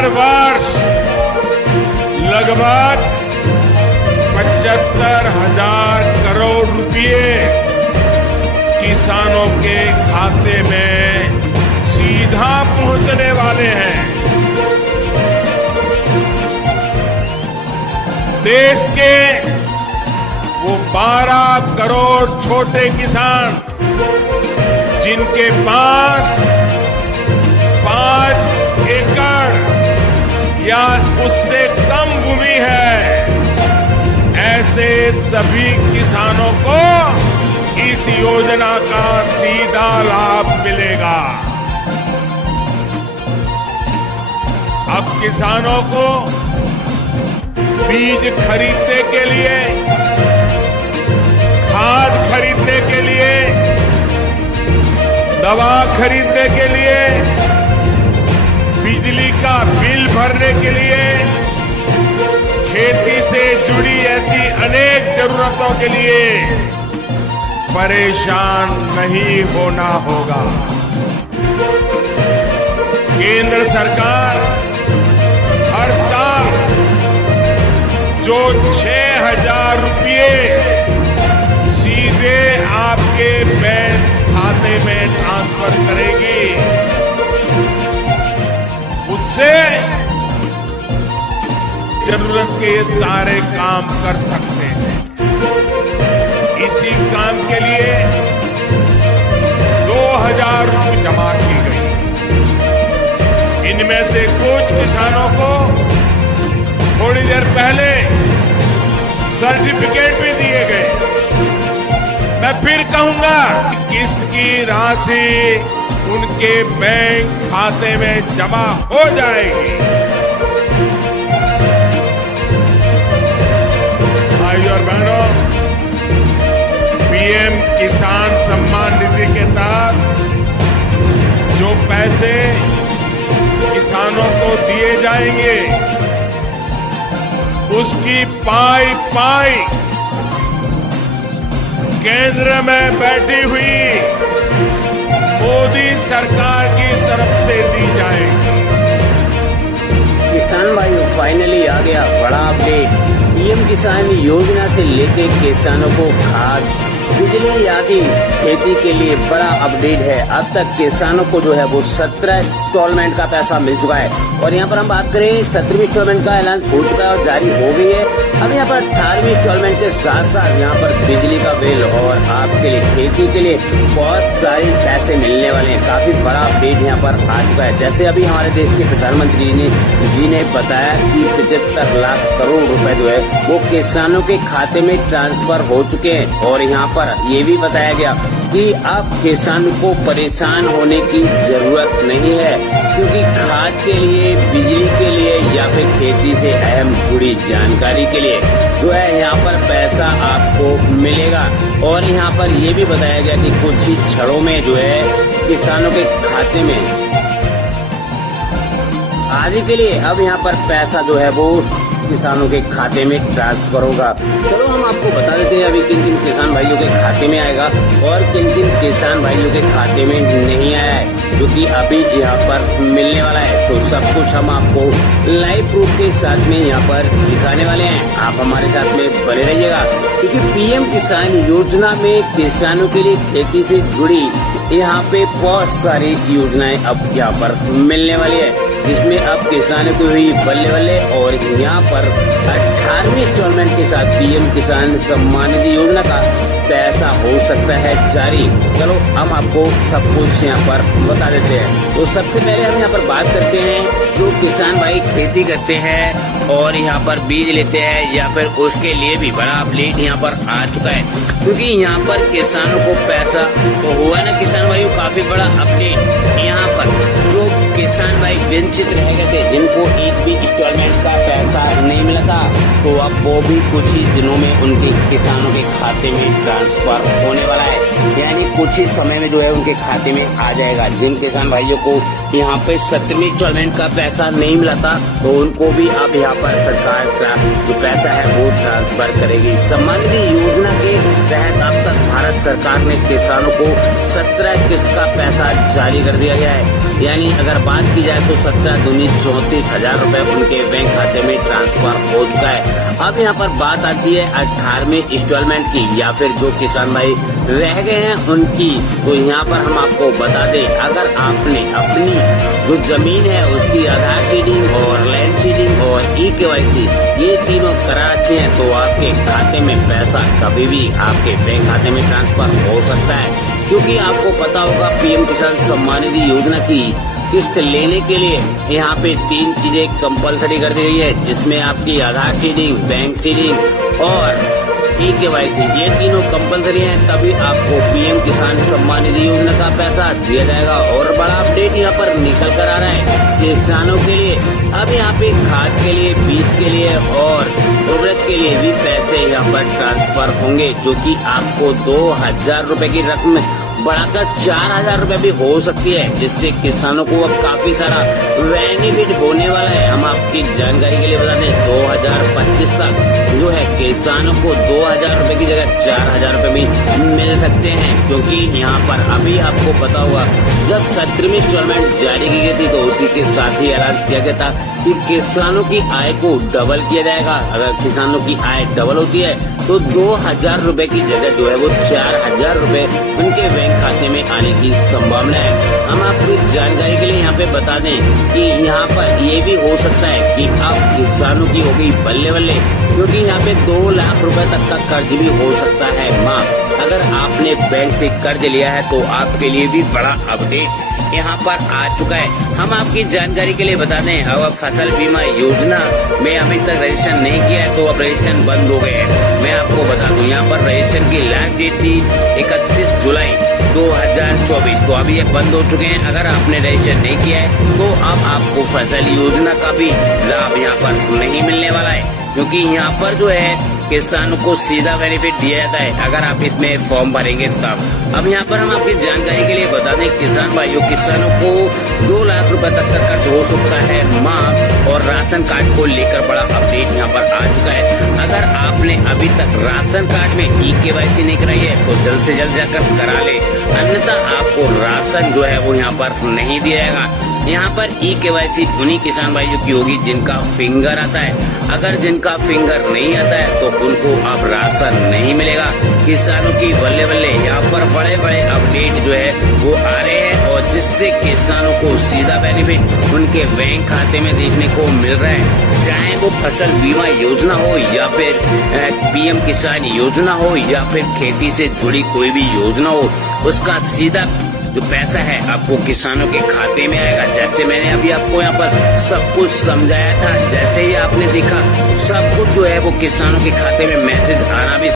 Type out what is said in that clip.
हर वर्ष लगभग 75,000 करोड़ रुपए किसानों के खाते में सीधा पहुंचने वाले हैं। देश के वो 12 करोड़ छोटे किसान जिनके पास 5 एकड़ या उससे कम भूमि है, ऐसे सभी किसानों को इस योजना का सीधा लाभ मिलेगा। अब किसानों को बीज खरीदने के लिए, खाद खरीदने के लिए, दवा खरीदने के लिए, बिजली का बिल भरने के लिए, खेती से जुड़ी ऐसी अनेक जरूरतों के लिए परेशान नहीं होना होगा। केंद्र सरकार हर साल जो 6,000 रुपये सीधे आपके बैंक खाते में ट्रांसफर करेगी, उससे जरूरत के सारे काम कर सकते हैं। इसी काम के लिए 2,000 रुपये जमा की गई। इनमें से कुछ किसानों को थोड़ी देर पहले सर्टिफिकेट भी दिए गए। मैं फिर कहूंगा कि किस्त की राशि उनके बैंक खाते में जमा हो जाएगी। भाइयों और बहनों, पीएम किसान सम्मान निधि के तहत जो पैसे किसानों को दिए जाएंगे, उसकी पाई पाई केंद्र में बैठी हुई मोदी सरकार की तरफ से दी जाएगी। किसान भाइयों, फाइनली आ गया बड़ा अपडेट। पीएम किसान योजना से लेके किसानों को खाद, बिजली आदि खेती के लिए बड़ा अपडेट है। अब तक किसानों को जो है वो 17 इंस्टॉलमेंट का पैसा मिल चुका है। और यहाँ पर हम बात करें 17वीं इंस्टॉलमेंट का ऐलान हो चुका है और जारी हो गई है। अब यहाँ पर 18वीं इंस्टॉलमेंट के साथ साथ यहाँ पर बिजली का बिल और आपके लिए खेती के लिए बहुत सारे पैसे मिलने वाले हैं। काफी बड़ा अपडेट यहाँ पर आ चुका है। जैसे अभी हमारे देश के प्रधानमंत्री जी ने बताया कि 75 लाख करोड़ रुपए जो है वो किसानों के खाते में ट्रांसफर हो चुके हैं। और यहाँ पर ये भी बताया गया कि अब किसान को परेशान होने की जरूरत नहीं है, क्योंकि खाद के लिए, बिजली के लिए या फिर खेती से अहम जुड़ी जानकारी के लिए जो है यहाँ पर पैसा आपको मिलेगा। और यहाँ पर ये भी बताया गया कि कुछ ही क्षणों में जो है किसानों के खाते में आदि के लिए अब यहाँ पर पैसा जो है वो किसानों के खाते में ट्रांसफर होगा। चलो हम आपको बता देते हैं अभी किन किन किसान भाइयों के खाते में आएगा और किन किन किसान भाइयों के खाते में नहीं आया है, जो कि अभी यहाँ पर मिलने वाला है। तो सब कुछ हम आपको लाइव प्रूफ के साथ में यहाँ पर दिखाने वाले हैं। आप हमारे साथ में बने रहिएगा, क्योंकि पीएम किसान योजना में किसानों के लिए खेती से जुड़ी यहाँ पे बहुत सारी योजनाएं अब यहाँ पर मिलने वाली है, जिसमें अब किसानों को हुई बल्ले बल्ले। और यहाँ पर 18वीं इंस्टॉलमेंट के साथ पीएम किसान सम्मान निधि योजना का पैसा हो सकता है जारी। चलो हम आपको सब कुछ यहाँ पर बता देते हैं। तो सबसे पहले हम यहाँ पर बात करते हैं जो किसान भाई खेती करते हैं और यहाँ पर बीज लेते हैं या फिर उसके लिए भी बड़ा अपडेट यहाँ पर आ चुका है, क्योंकि यहाँ पर किसानों को पैसा तो हुआ ना किसान भाइयों, काफी बड़ा अपडेट। यहाँ पर जो किसान भाई वंचित रह गए थे, जिनको एक भी इंस्टॉलमेंट का पैसा नहीं मिला था, तो अब वो भी कुछ ही दिनों में उनके किसानों के खाते में ट्रांसफर होने वाला है। यानी कुछ ही समय में जो है उनके खाते में आ जाएगा। जिन किसान भाइयों को यहाँ पे 17वीं इंस्टॉलमेंट का पैसा नहीं मिला था, तो उनको भी अब यहाँ पर सरकार का जो पैसा है वो ट्रांसफर करेगी। सम्मान निधि योजना के तहत अब तक भारत सरकार ने किसानों को 17 किस्त का पैसा जारी कर दिया गया है। यानी की अगर बात की जाए तो 17-34 रुपए उनके बैंक खाते में ट्रांसफर हो चुका है। अब यहाँ पर बात आती है 18वें इंस्टॉलमेंट की या फिर जो किसान भाई रह गए हैं उनकी। तो यहाँ पर हम आपको बता दें, अगर आपने अपनी जो जमीन है उसकी आधार सीडिंग और लैंड सीडिंग और ई-केवाईसी ये तीनों करा रखे हैं तो आपके खाते में पैसा कभी भी आपके बैंक खाते में ट्रांसफर हो सकता है। क्योंकि आपको पता होगा पीएम किसान सम्मान निधि योजना की किस्त लेने के लिए यहाँ पे 3 चीजें कंपलसरी कर दी गई है, जिसमें आपकी आधार सीडिंग, बैंक सीडिंग और ई-केवाईसी ये तीनों कंपलसरी हैं, तभी आपको पीएम किसान सम्मान निधि योजना का पैसा दिया जाएगा। और बड़ा अपडेट यहाँ पर निकल कर आ रहा है किसानों के लिए। अब यहाँ पे खाद के लिए, बीज के लिए और उर्वरक के लिए भी पैसे यहाँ पर ट्रांसफर होंगे, जो कि आपको 2000 रुपए की रकम बढ़ाकर 4000 रुपए भी हो सकती है, जिससे किसानों को अब काफी सारा बेनिफिट होने वाला है। हम आपकी जानकारी के लिए बता दें 2025 तक जो है किसानों को 2000 रुपए की जगह 4000 रुपए भी मिल सकते हैं। क्योंकि यहाँ पर अभी आपको पता होगा जब 17वीं इंस्टॉलमेंट जारी की गई थी तो उसी के साथ ही ऐलान किया गया था कि किसानों की आय को डबल किया जाएगा। अगर किसानों की आय डबल होती है तो 2000 रुपए की जगह जो है वो 4000 रुपए उनके बैंक खाते में आने की संभावना है। हम आपको जानकारी के लिए यहाँ पे बता दें कि यहाँ पर ये भी हो सकता है कि अब किसानों की होगी बल्ले बल्ले, क्योंकि यहाँ पे 2 लाख रुपए तक का कर्ज भी हो सकता है माफ। अगर आपने बैंक से कर्ज लिया है तो आपके लिए भी बड़ा अपडेट यहाँ पर आ चुका है। हम आपकी जानकारी के लिए बता दें, अब फसल बीमा योजना में अभी तक रजिस्ट्रेशन नहीं किया है तो अब रजिस्ट्रेशन बंद हो गए हैं। मैं आपको बता दूं यहाँ पर रजिस्ट्रेशन की लास्ट डेट थी 31 जुलाई 2024, तो अभी ये बंद हो चुके हैं। अगर आपने रजिस्ट्रेशन नहीं किया है तो अब आपको फसल योजना का भी लाभ यहाँ पर नहीं मिलने वाला है, क्योंकि यहाँ पर जो है किसानों को सीधा बेनिफिट दिया जाता है अगर आप इसमें फॉर्म भरेंगे तब। अब यहाँ पर हम आपकी जानकारी के लिए बता दें किसान भाइयों, किसानों को 2 लाख रुपए तक का कर्ज हो सकता है माफ। और राशन कार्ड को लेकर बड़ा अपडेट यहाँ पर आ चुका है। अगर आपने अभी तक राशन कार्ड में ई-केवाईसी नहीं कराई है तो जल्द से जल्द जाकर करा ले, अन्यथा आपको राशन जो है वो यहाँ पर नहीं दिया जाएगा। यहाँ पर ई-केवाईसी उन्हीं किसान भाइयों की होगी जिनका फिंगर आता है। अगर जिनका फिंगर नहीं आता है तो उनको अब राशन नहीं मिलेगा। किसानों की बल्ले बल्ले यहाँ पर बड़े बड़े अपडेट जो है वो आ रहे हैं, और जिससे किसानों को सीधा बेनिफिट उनके बैंक खाते में देखने को मिल रहा है। चाहे वो फसल बीमा योजना हो या फिर पीएम किसान योजना हो या फिर खेती से जुड़ी कोई भी योजना हो, उसका सीधा जो पैसा है आपको किसानों के खाते में आएगा। जैसे मैंने अभी आपको यहाँ पर सब कुछ समझाया था, जैसे ही आपने देखा सब कुछ जो है वो किसानों के खाते में मैसेज आना भी